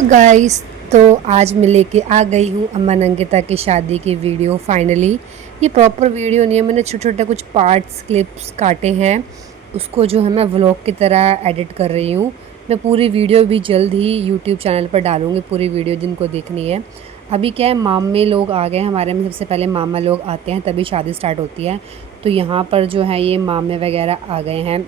Hello guys. तो आज मैं लेके आ गई हूँ अमन अंकिता की शादी की वीडियो। फाइनली ये प्रॉपर वीडियो नहीं है, मैंने छोटे छोटे कुछ पार्ट्स क्लिप्स काटे हैं, उसको जो है मैं व्लॉग की तरह एडिट कर रही हूँ। मैं पूरी वीडियो भी जल्द ही यूट्यूब चैनल पर डालूँगी, पूरी वीडियो जिनको देखनी है। अभी क्या है, मामे लोग आ गए हमारे में, सबसे पहले मामा लोग आते हैं तभी शादी स्टार्ट होती है। तो यहाँ पर जो है ये मामे वगैरह आ गए हैं,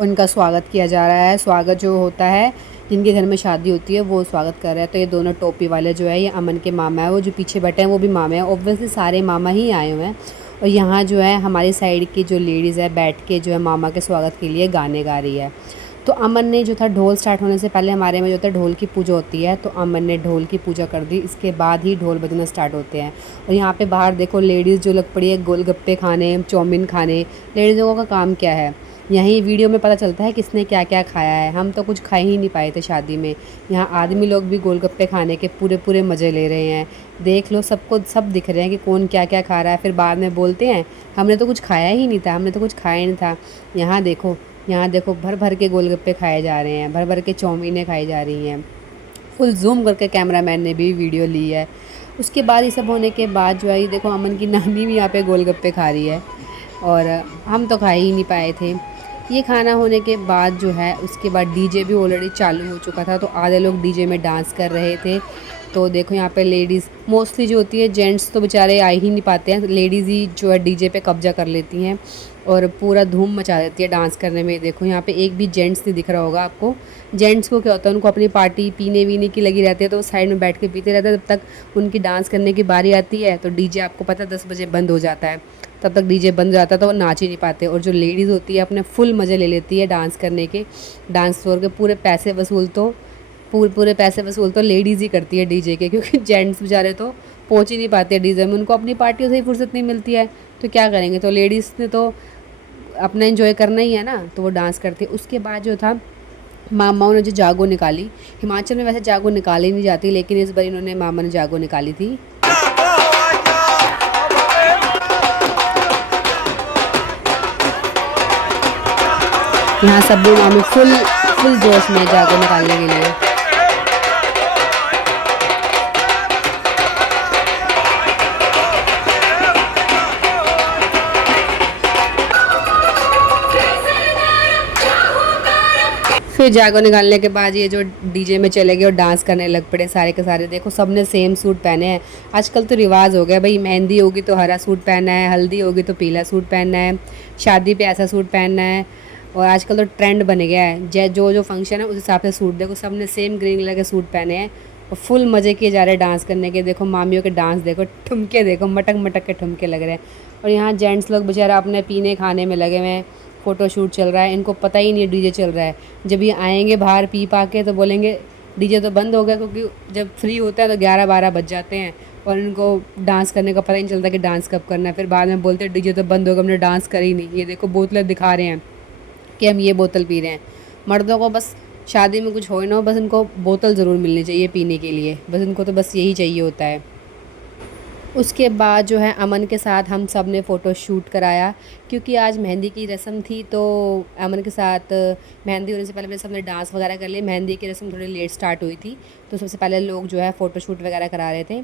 उनका स्वागत किया जा रहा है। स्वागत जो होता है, जिनके घर में शादी होती है वो स्वागत कर रहे हैं। तो ये दोनों टोपी वाले जो है ये अमन के मामा है, वो जो पीछे बैठे हैं वो भी मामा हैं। ऑब्वियसली सारे मामा ही आए हुए हैं। और यहाँ जो है हमारी साइड की जो लेडीज़ है बैठ के जो है मामा के स्वागत के लिए गाने गा रही है। तो अमन ने जो था, ढोल स्टार्ट होने से पहले हमारे में जो था ढोल की पूजा होती है, तो अमन ने ढोल की पूजा कर दी। इसके बाद ही ढोल बजना स्टार्ट होते हैं। और यहाँ पे बाहर देखो लेडीज़ जो लग पड़ी है गोलगप्पे खाने, चाउमीन खाने। लेडीज़ों का काम क्या है, यहीं वीडियो में पता चलता है किसने क्या क्या खाया है। हम तो कुछ खा ही नहीं पाए थे शादी में। यहाँ आदमी लोग भी गोलगप्पे खाने के पूरे पूरे मज़े ले रहे हैं। देख लो, सबको सब दिख रहे हैं कि कौन क्या क्या खा रहा है। फिर बाद में बोलते हैं हमने तो कुछ खाया ही नहीं था, हमने तो कुछ खाया ही नहीं था। यहाँ देखो भर भर के गोलगप्पे खाए जा रहे हैं, भर भर के चाउमीनें खाई जा रही हैं। फुल जूम करके कैमरामैन ने भी वीडियो ली है। उसके बाद ये सब होने के बाद जो है ये देखो अमन की नानी भी यहाँ पे गोलगप्पे खा रही है, और हम तो खा ही नहीं पाए थे। ये खाना होने के बाद जो है उसके बाद डीजे भी ऑलरेडी चालू हो चुका था, तो आधे लोग डीजे में डांस कर रहे थे। तो देखो यहाँ पे लेडीज़ मोस्टली जो होती है, जेंट्स तो बेचारे आ ही नहीं पाते हैं, लेडीज़ ही जो है डीजे पे कब्जा कर लेती हैं और पूरा धूम मचा देती है डांस करने में। देखो यहाँ पे एक भी जेंट्स नहीं दिख रहा होगा आपको। जेंट्स को क्या होता है, उनको अपनी पार्टी पीने वीने की लगी रहती है, तो वो साइड में बैठ के पीते रहते हैं। जब तक उनकी डांस करने की बारी आती है तो डीजे आपको पता है 10 बजे बंद हो जाता है। तब तक डीजे बंद हो जाता है तो वो नाच ही नहीं पाते। और जो लेडीज़ होती है अपने फुल मज़े ले लेती है डांस करने के। डांस फ्लोर के पूरे पैसे वसूल तो पूरे पैसे वसूल तो लेडीज़ ही करती है डीजे के, क्योंकि जेंट्स बेचारे तो पहुंच ही नहीं पाते डीजे में, उनको अपनी पार्टियों से ही फुर्सत नहीं मिलती है। तो क्या करेंगे, तो लेडीज़ ने तो अपना एंजॉय करना ही है ना, तो वो डांस करती है। उसके बाद जो था मामाओं ने जो जागो निकाली, हिमाचल में वैसे जागो निकाली नहीं जाती, लेकिन इस बार इन्होंने मामा ने जागो निकाली थी। यहाँ सब लोग मामे फुल फुल जोश में जागो निकालने के लिए। फिर जागो निकालने के बाद ये जो डीजे में चले गए और डांस करने लग पड़े सारे के सारे। देखो सबने सेम सूट पहने हैं। आजकल तो रिवाज हो गया भाई, मेहंदी होगी तो हरा सूट पहनना है, हल्दी होगी तो पीला सूट पहनना है, शादी पे ऐसा सूट पहनना है। और आजकल तो ट्रेंड बन गया है, जो जो फंक्शन है उस हिसाब से सूट। देखो सबने सेम ग्रीन कलर के सूट पहने हैं और फुल मज़े किए जा रहे हैं डांस करने के। देखो मामियों के डांस देखो, ठुमके देखो, मटक मटक के ठुमके लग रहे हैं। और यहाँ जेंट्स लोग बेचारा अपने पीने खाने में लगे हुए हैं, फ़ोटो शूट चल रहा है, इनको पता ही नहीं है डीजे चल रहा है। जब ये आएंगे बाहर पी पा के तो बोलेंगे डीजे तो बंद हो गया, क्योंकि जब फ्री होता है तो 11-12 बज जाते हैं और इनको डांस करने का पता ही नहीं चलता कि डांस कब करना है। फिर बाद में बोलते हैं डीजे तो बंद हो गया, हमने डांस करी नहीं। ये देखो बोतलें दिखा रहे हैं कि हम ये बोतल पी रहे हैं। मर्दों को बस शादी में कुछ हो ना हो, बस इनको बोतल ज़रूर मिलनी चाहिए पीने के लिए, बस इनको तो बस यही चाहिए होता है। उसके बाद जो है अमन के साथ हम सब ने फ़ोटो शूट कराया, क्योंकि आज मेहंदी की रस्म थी। तो अमन के साथ मेहंदी होने से पहले सब ने डांस वगैरह कर लिए। मेहंदी की रस्म थोड़ी लेट स्टार्ट हुई थी, तो सबसे पहले लोग जो है फ़ोटो शूट वगैरह करा रहे थे।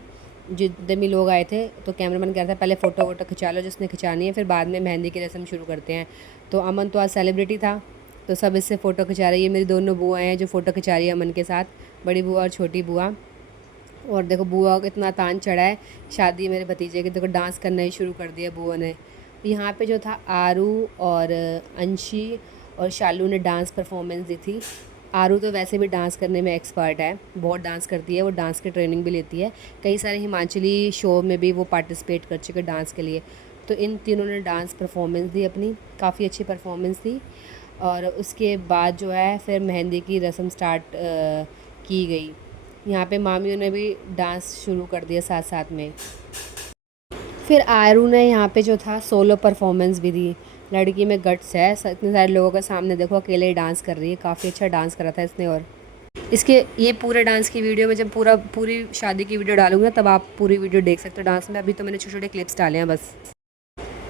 जितने भी लोग आए थे तो कैमरामैन कह रहा था पहले फ़ोटो वोटो खिंचा लो जिसने खिंचानी है, फिर बाद में मेहंदी की रस्म शुरू करते हैं। तो अमन तो आज सेलिब्रिटी था, तो सब इससे फ़ोटो खिंचा रही है। मेरी दोनों बुआएँ हैं जो फ़ोटो खिंचा रही है अमन के साथ, बड़ी बुआ और छोटी बुआ। और देखो बुआ को इतना तान चढ़ा है शादी मेरे भतीजे के, देखो डांस करना ही शुरू कर दिया बुआ ने। यहाँ पे जो था आरू और अंशी और शालू ने डांस परफॉर्मेंस दी थी। आरू तो वैसे भी डांस करने में एक्सपर्ट है, बहुत डांस करती है, वो डांस की ट्रेनिंग भी लेती है। कई सारे हिमाचली शो में भी वो पार्टिसिपेट कर चुके डांस के लिए। तो इन तीनों ने डांस परफॉर्मेंस दी अपनी, काफ़ी अच्छी परफॉर्मेंस थी। और उसके बाद जो है फिर मेहंदी की रस्म स्टार्ट की गई। यहाँ पे मामियों ने भी डांस शुरू कर दिया साथ साथ में। फिर आरू ने यहाँ पे जो था सोलो परफॉर्मेंस भी दी। लड़की में गट्स है, इतने सारे लोगों के सामने देखो अकेले ही डांस कर रही है, काफ़ी अच्छा डांस करा था इसने। और इसके ये पूरे डांस की वीडियो में जब पूरी शादी की वीडियो डालूंगा तब आप पूरी वीडियो देख सकते हो डांस में। अभी तो मैंने छोटे छोटे क्लिप्स डाले हैं बस।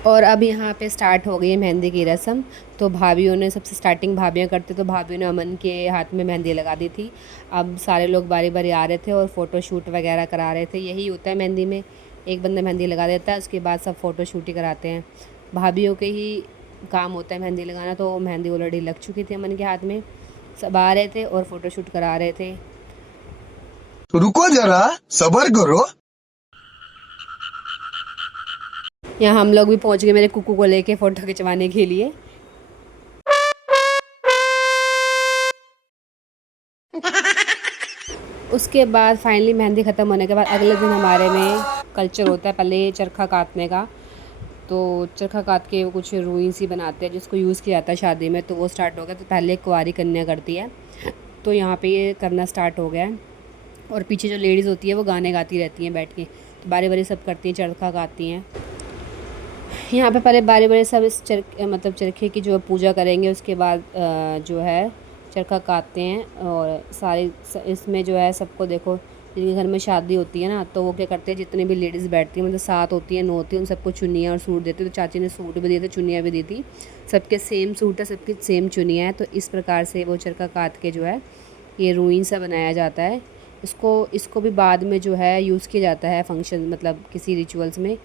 और अब यहाँ पे स्टार्ट हो गई है मेहंदी की रस्म। तो भाभीयों ने सबसे स्टार्टिंग भाभीयाँ करते, तो भाभीयों ने अमन के हाथ में मेहंदी लगा दी थी। अब सारे लोग बारी बारी आ रहे थे और फ़ोटो शूट वगैरह करा रहे थे। यही होता है मेहंदी में, एक बंदा मेहंदी लगा देता है, उसके बाद सब फ़ोटो शूट ही कराते हैं। भाभीयों के ही काम होता है मेहंदी लगाना। तो मेहंदी ऑलरेडी लग चुकी थी अमन के हाथ में, सब आ रहे थे और फ़ोटो शूट करा रहे थे। रुको जरा, सबर करो। यहाँ हम लोग भी पहुँच गए मेरे कुकू को लेके फ़ोटो खिंचवाने के लिए। उसके बाद फाइनली मेहंदी ख़त्म होने के बाद अगले दिन हमारे में कल्चर होता है पहले चरखा काटने का। तो चरखा काट के वो कुछ रुई सी बनाते हैं जिसको यूज़ किया जाता है शादी में, तो वो स्टार्ट हो गया। तो पहले कुंवारी कन्या करती है, तो यहाँ पे ये करना स्टार्ट हो गया है। और पीछे जो लेडीज़ होती है वो गाने गाती रहती हैं बैठ के, तो बारी बारी सब करती हैं, चरखा काटती हैं। यहाँ पे पहले बारी बारी सब इस चरखे की जो पूजा करेंगे, उसके बाद जो है चरखा काटते हैं। और सारे इसमें जो है सबको देखो, जिनके घर में शादी होती है ना, तो वो क्या करते हैं, जितने भी लेडीज़ बैठती हैं, मतलब 7 होती हैं 9 होती हैं, उन सबको चुन्नियाँ और सूट देते। तो चाची ने सूट भी दिए थे, चुन्नियाँ भी दी थी। सबके सेम सूट है, सबकी सेम चुन्नियाँ हैं। तो इस प्रकार से वो चरखा काट के जो है ये रुई सा बनाया जाता है। इसको भी बाद में जो है यूज़ किया जाता है फंक्शन, मतलब किसी रिचुअल्स में।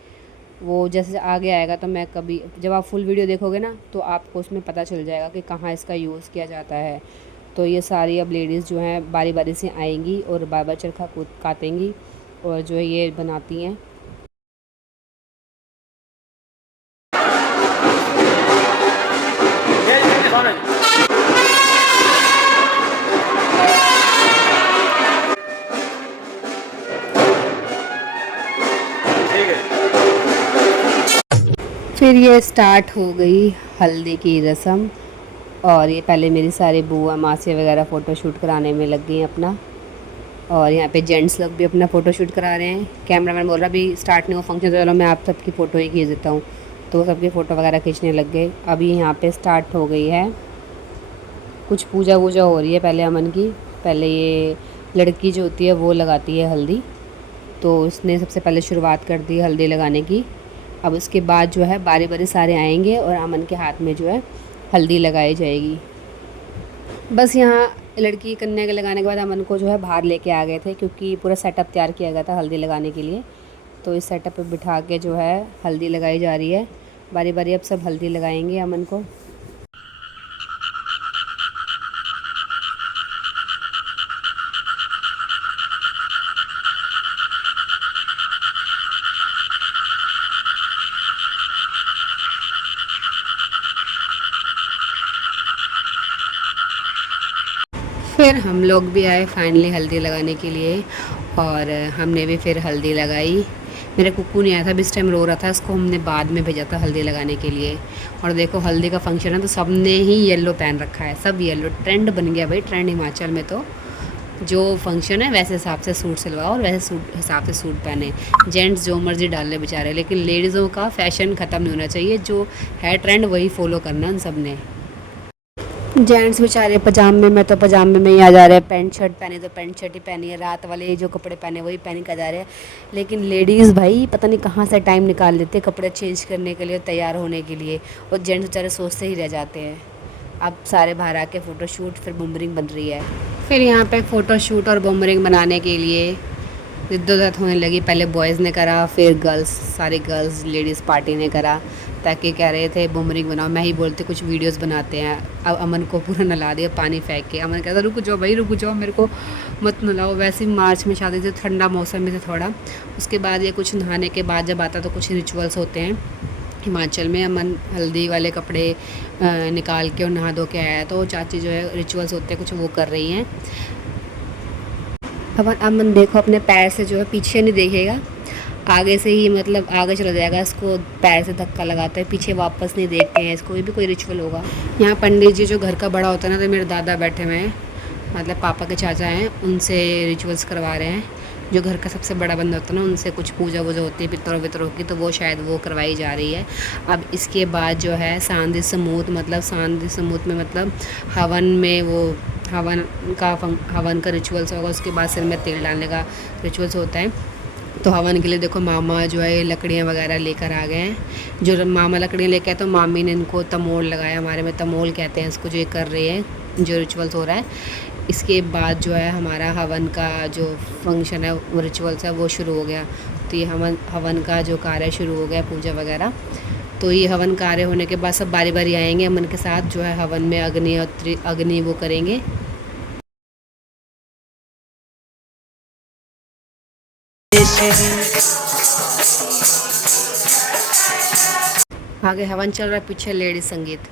वो जैसे आगे आएगा तो मैं कभी, जब आप फुल वीडियो देखोगे ना, तो आपको उसमें पता चल जाएगा कि कहाँ इसका यूज़ किया जाता है। तो ये सारी अब लेडीज़ जो हैं बारी बारी से आएंगी और बार चरखा काटेंगी और जो है ये बनाती हैं। फिर ये स्टार्ट हो गई हल्दी की रस्म। और ये पहले मेरी सारी बुआ मासी वगैरह फ़ोटो शूट कराने में लग गई हैं अपना। और यहाँ पे जेंट्स लोग भी अपना फ़ोटो शूट करा रहे हैं। कैमरामैन बोल रहा अभी स्टार्ट नहीं हो फंक्शन, तो चलो मैं आप सबकी फ़ोटो ही खींच देता हूँ। तो सबकी फ़ोटो वगैरह खींचने लग गए। अभी यहाँ पे स्टार्ट हो गई है कुछ पूजा वूजा हो रही है। पहले अमन की, पहले ये लड़की जो होती है वो लगाती है हल्दी, तो उसने सबसे पहले शुरुआत कर दी हल्दी लगाने की। अब उसके बाद जो है बारी बारी सारे आएंगे और अमन के हाथ में जो है हल्दी लगाई जाएगी। बस यहाँ लड़की कन्या के लगाने के बाद अमन को जो है बाहर लेके आ गए थे, क्योंकि पूरा सेटअप तैयार किया गया था हल्दी लगाने के लिए। तो इस सेटअप पे बिठा के जो है हल्दी लगाई जा रही है। बारी बारी अब सब हल्दी लगाएंगे अमन को। फिर हम लोग भी आए फाइनली हल्दी लगाने के लिए, और हमने भी फिर हल्दी लगाई। मेरा कुक्कू नहीं आया था, इस टाइम रो रहा था, इसको हमने बाद में भेजा था हल्दी लगाने के लिए। और देखो हल्दी का फंक्शन है तो सब ने ही येलो पहन रखा है, सब येलो। ट्रेंड बन गया भाई, ट्रेंड हिमाचल में। तो जो फंक्शन है वैसे हिसाब से सूट सिलवाओ और वैसे सूट हिसाब से सूट पहने। जेंट्स जो मर्जी डाल ले बेचारे, लेकिन लेडीज़ों का फैशन ख़त्म नहीं होना चाहिए। जो है ट्रेंड वही फॉलो करना उन सब ने। जेंट्स बेचारे पजामे में, तो पजामे में ही आ जा रहे हैं। पैंट शर्ट पहने तो पैंट शर्ट ही पहनी है, रात वाले जो कपड़े पहने वही पहन कर जा रहे हैं। लेकिन लेडीज़ भाई पता नहीं कहाँ से टाइम निकाल लेते हैं कपड़े चेंज करने के लिए, तैयार होने के लिए, और जेंट्स बेचारे सोचते ही रह जाते हैं। अब सारे बाहर आके फ़ोटो शूट, फिर बुमरिंग बन रही है। फिर यहाँ पे फ़ोटो शूट और बुमरिंग बनाने के लिए इद्दत होने लगी। पहले बॉयज़ ने करा, फिर गर्ल्स, सारी गर्ल्स लेडीज़ पार्टी ने करा। ताकि कह रहे थे बुमरिंग बनाओ, मैं ही बोलते कुछ वीडियोस बनाते हैं। अब अमन को पूरा नला दिया पानी फेंक के। अमन कहता रुक जाओ भाई, रुक जाओ, मेरे को मत नलाओ। वैसे ही मार्च में शादी थी, ठंडा मौसम में से थोड़ा। उसके बाद ये कुछ नहाने के बाद जब आता तो कुछ रिचुअल्स होते हैं हिमाचल में। अमन हल्दी वाले कपड़े निकाल के और नहा धो के आया, तो चाची जो है रिचुअल्स होते हैं कुछ वो कर रही हैं। अमन देखो अपने पैर से जो है पीछे नहीं देखेगा, आगे से ही मतलब आगे चला जाएगा। इसको पैर से धक्का लगाता है, पीछे वापस नहीं देखते हैं इसको। ये भी कोई रिचुअल होगा। यहाँ पंडित जी जो घर का बड़ा होता है ना, तो मेरे दादा बैठे हुए हैं, मतलब पापा के चाचा हैं, उनसे रिचुअल्स करवा रहे हैं। जो घर का सबसे बड़ा बंदा होता है ना, उनसे कुछ पूजा वूजा होती है पितरों वितरों की, तो वो शायद वो करवाई जा रही है। अब इसके बाद जो है सांदी समूत, मतलब सांदी समूत में मतलब हवन में वो हवन का रिचुअल्स होगा। उसके बाद सिर में तेल डालने का रिचुअल्स होता है। तो हवन के लिए देखो मामा जो है लकड़ियाँ वगैरह लेकर आ गए हैं। जो मामा लकड़ियाँ लेके आए तो मामी ने इनको तमोल लगाया, हमारे में तमोल कहते हैं इसको, जो ये कर रहे हैं, जो रिचुअल्स हो रहा है। इसके बाद जो है हमारा हवन का जो फंक्शन है, वो रिचुअल्स है, वो शुरू हो गया। तो ये हवन का जो कार्य शुरू हो गया, पूजा वगैरह। तो ये हवन कार्य होने के बाद सब बारी बारी आएंगे अमन के साथ, जो है हवन में अग्नि वो करेंगे। आगे हवन चल रहा है, पीछे लेडी संगीत।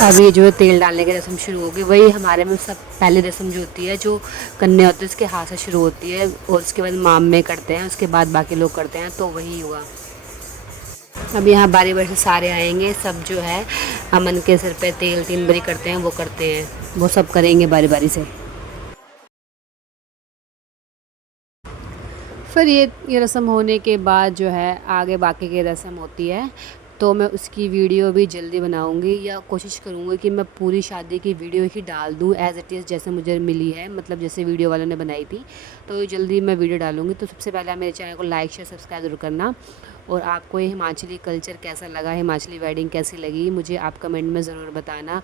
अभी जो है तेल डालने की रस्म शुरू होगी। वही हमारे में सब पहले रस्म जो होती है, जो कन्या होती है उसके हाथ से शुरू होती है, और उसके बाद माम में करते हैं, उसके बाद बाकी लोग करते हैं। तो वही हुआ। अब यहाँ बारी बारी से सारे आएंगे, सब जो है अमन के सिर पे तेल 3 बारी करते हैं, वो करते हैं, वो सब करेंगे बारी बारी से। फिर ये रस्म होने के बाद जो है आगे बाकी की रस्म होती है। तो मैं उसकी वीडियो भी जल्दी बनाऊंगी, या कोशिश करूंगी कि मैं पूरी शादी की वीडियो ही डाल दूं एज़ इट इज़, जैसे मुझे मिली है, मतलब जैसे वीडियो वालों ने बनाई थी। तो जल्दी मैं वीडियो डालूंगी। तो सबसे पहले आप मेरे चैनल को लाइक शेयर सब्सक्राइब ज़रूर करना। और आपको ये हिमाचली कल्चर कैसा लगा, हिमाचली वेडिंग कैसी लगी, मुझे आप कमेंट में ज़रूर बताना।